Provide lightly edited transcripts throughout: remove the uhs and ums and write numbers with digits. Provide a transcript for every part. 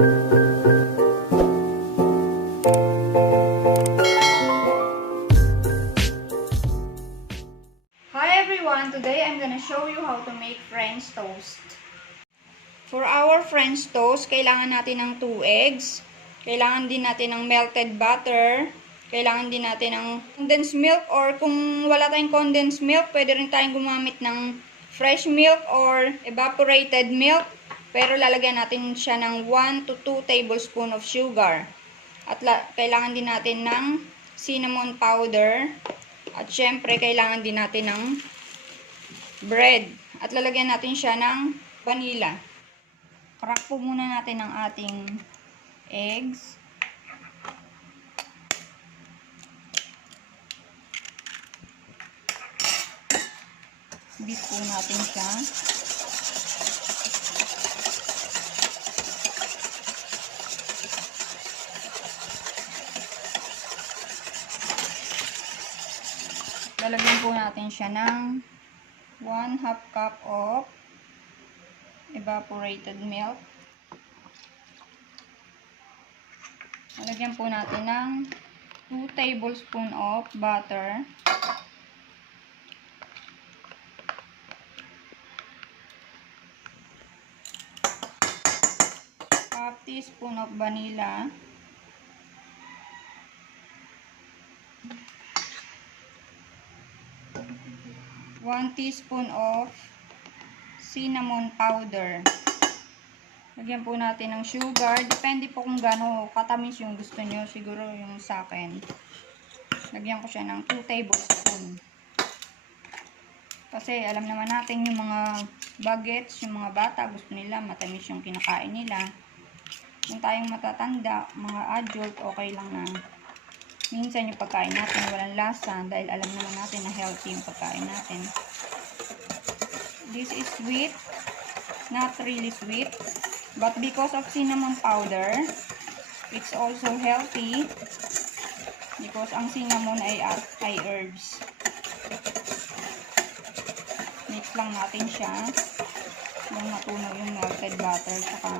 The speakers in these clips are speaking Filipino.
Hi everyone! Today I'm gonna show you how to make French toast. For our French toast, kailangan natin ng 2 eggs. Kailangan din natin ng melted butter. Kailangan din natin ng condensed milk, or kung wala tayong condensed milk, pwede rin tayong gumamit ng fresh milk or evaporated milk. Pero lalagyan natin siya ng 1 to 2 tablespoon of sugar. At kailangan din natin ng cinnamon powder. At syempre, kailangan din natin ng bread. At lalagyan natin siya ng vanilla. Crack po muna natin ang ating eggs. Beat po natin siya. Lalagyan po natin siya ng 1/2 cup of evaporated milk. Lalagyan po natin ng 2 tablespoon of butter. Half teaspoon of vanilla. 1 teaspoon of cinnamon powder. Lagyan po natin ng sugar. Depende po kung gaano katamis yung gusto nyo. Siguro yung sa akin. Lagyan ko siya ng 2 tablespoon. Kasi alam naman natin yung mga bagets, yung mga bata, gusto nila matamis yung kinakain nila. Kung tayong matatanda, mga adult, okay lang na minsan yung pagkain natin walang lasa dahil alam naman natin na healthy yung pagkain natin. This is sweet, not really sweet, but because of cinnamon powder, it's also healthy because ang cinnamon ay herbs. Mix lang natin siya nang matunaw yung melted butter, saka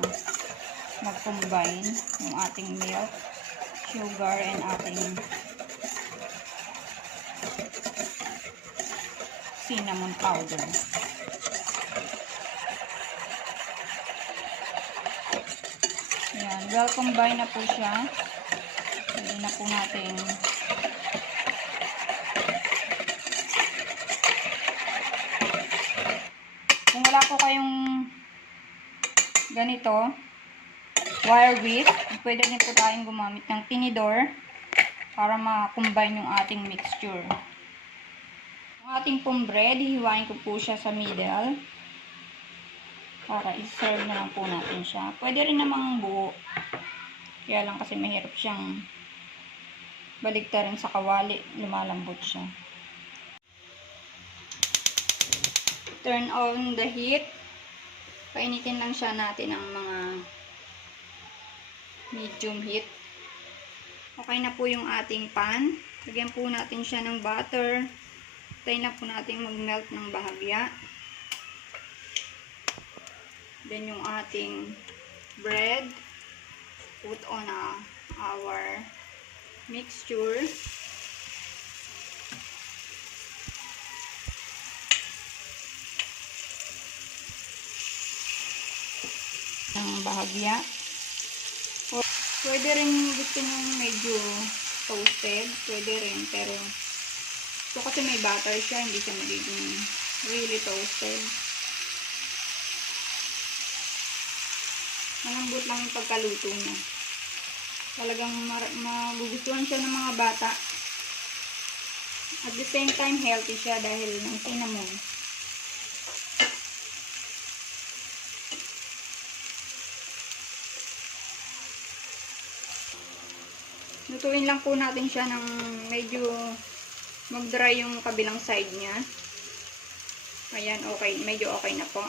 mag-combine yung ating milk, sugar, and ating cinnamon powder. Ayan, well combine na po siya. Pwede na po natin kung wala po kayong ganito wire whisk, pwede din po tayong gumamit ng tinidor para ma-combine yung ating mixture. Ang ating pong bread, hihiwain ko po siya sa middle para i-serve na lang po natin siya. Pwede rin namang buo, kaya lang kasi mahirap siyang baligtarin sa kawali, lumalambot siya. Turn on the heat. Painitin lang siya natin ng mga medium heat. Okay na po yung ating pan. Lagyan po natin siya ng butter. Tayo na po natin mag-melt ng bahagya. Then yung ating bread, put on our mixture. Ng bahagya. O, pwede rin gusto nyo medyo toasted, pwede rin, pero ito kasi may butter siya, hindi siya magiging really toasted. Malambot lang yung pagkaluto niya. Talagang magugustuhan siya ng mga bata. At the same time, healthy siya dahil ng cinnamon. Lutuin lang po natin siya ng medyo mag-dry yung kabilang side niya. Ayan, okay. Medyo okay na po.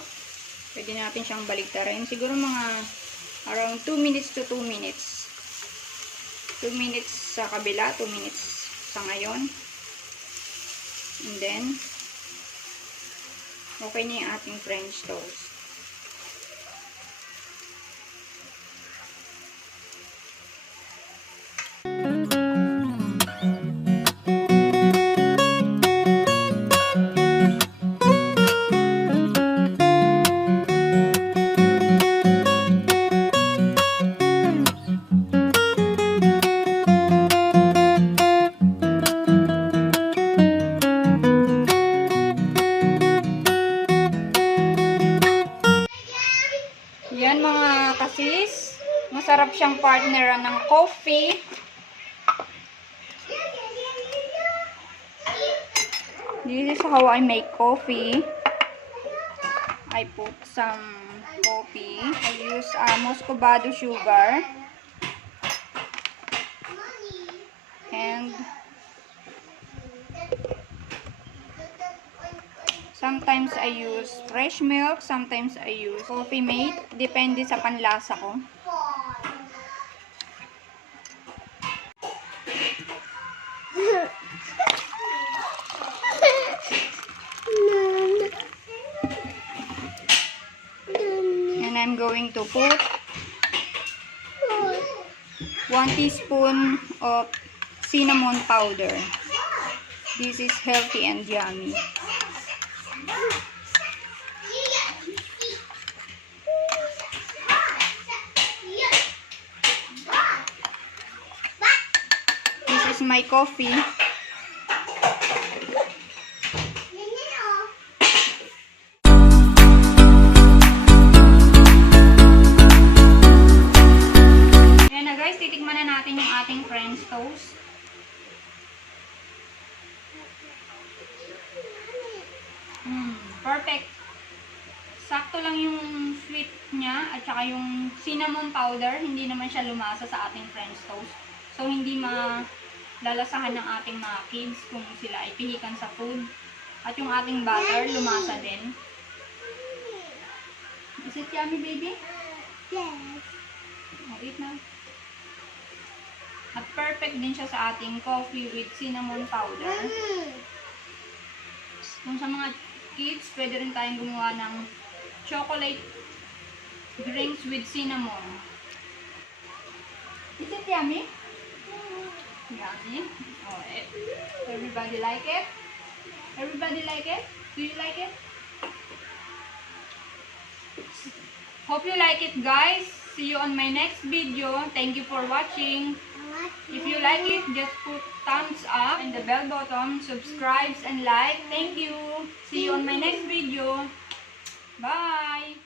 Pwede natin siyang baligtarin. Siguro mga around 2 minutes to 2 minutes. 2 minutes sa kabila, 2 minutes sa ngayon. And then, okay na yung ating French toast. Masarap siyang partneran ng coffee. This is how I make coffee. I put some coffee. I use muscovado sugar. And sometimes I use fresh milk. Sometimes I use coffee mate. Depende sa panlasa ko. And I'm going to put 1 teaspoon of cinnamon powder. This is healthy and yummy. This is my coffee. Ayan na guys, titikman na natin yung ating French toast. Perfect. Sakto lang yung sweet niya at saka yung cinnamon powder. Hindi naman siya lumasa sa ating French toast. So, hindi malalasahan ng ating mga kids kung sila ay pihikan sa food. At yung ating butter, lumasa din. Is it yummy, baby? Yes. Oh, eat na. At perfect din siya sa ating coffee with cinnamon powder. Kung sa mga kids, pwede rin tayong gumawa ng chocolate drinks with cinnamon. Is it yummy? Yummy. Oh, everybody like it? Everybody like it? Do you like it? Hope you like it, guys. See you on my next video. Thank you for watching. If you like it, just put thumbs up and the bell button, subscribe and like. Thank you. See you on my next video. Bye.